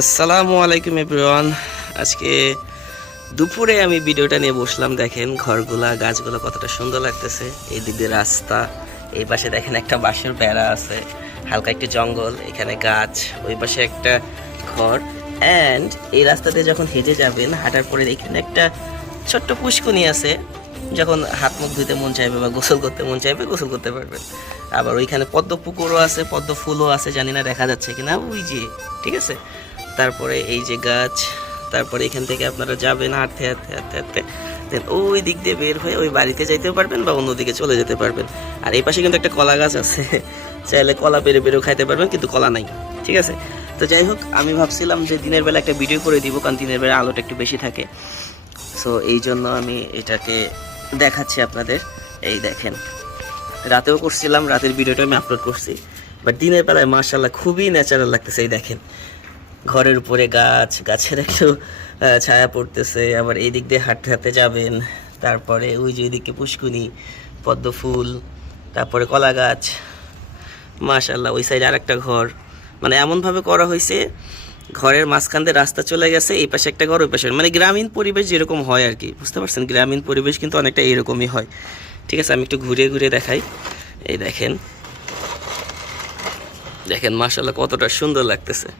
আসসালামু আলাইকুম এভরিওয়ান। আজকে দুপুরে আমি ভিডিওটা নিয়ে বসলাম। দেখেন ঘরগুলা গাছগুলো কতটা সুন্দর লাগতেছে। এই দিক দিয়ে রাস্তা, এই পাশে দেখেন একটা বাঁশের বেড়া আছে, হালকা একটু জঙ্গল, এখানে গাছ, ওই পাশে একটা ঘর। অ্যান্ড এই রাস্তাতে যখন হেঁটে যাবেন, হাঁটার পরে এখানে একটা ছোট্ট পুষ্কুনি আছে। যখন হাত মুখ ধুতে মন চাইবে বা গোসল করতে মন চাইবে, গোসল করতে পারবেন। আবার ওইখানে পদ্ম পুকুরও আছে, পদ্ম ফুলও আছে, জানি না দেখা যাচ্ছে কিনা, ওই যে, ঠিক আছে। তারপরে এই যে গাছ, তারপরে এখান থেকে আপনারা যাবেন হাঁটতে হাঁটতে হাঁটতে হাঁটতে, দেন ওই দিক দিয়ে বের হয়ে ওই বাড়িতে যাইতে পারবেন বা অন্যদিকে চলে যেতে পারবেন। আর এই পাশে কিন্তু একটা কলা গাছ আছে, চাইলে কলা পেরে পেরেও খাইতে পারবেন, কিন্তু কলা নাই, ঠিক আছে। তো যাই হোক, আমি ভাবছিলাম যে দিনের বেলা একটা ভিডিও করে দিব, কারণ দিনের বেলা আলোটা একটু বেশি থাকে। সো এই জন্য আমি এটাকে দেখাচ্ছি আপনাদের। এই দেখেন, রাতেও করছিলাম, রাতের ভিডিওটা আমি আপলোড করছি, বাট দিনের বেলায় মাশাআল্লাহ খুবই ন্যাচারাল লাগতেছে। এই দেখেন, ঘরের উপরে গাছ, গাছের একটু ছায়া পড়তেছে। আবার এই দিক দিয়ে হাঁটতে হাঁটতে যাবেন, তারপরে ওই যে এদিকে পুষ্কুনি, পদ্ম ফুল, তারপরে কলা গাছ, মাশাআল্লাহ। ওই সাইডে আরেকটা ঘর, মানে এমনভাবে করা হয়েছে, ঘরের মাঝখান দিয়ে রাস্তা চলে গেছে, এই পাশে একটা ঘর, ওই পাশে, মানে গ্রামীণ পরিবেশ যেরকম হয় আর কি, বুঝতে পারছেন? গ্রামীণ পরিবেশ কিন্তু অনেকটা এরকমই হয়, ঠিক আছে। আমি একটু ঘুরে ঘুরে দেখাই। এই দেখেন, দেখেন মাশাআল্লাহ কতটা সুন্দর লাগতেছে।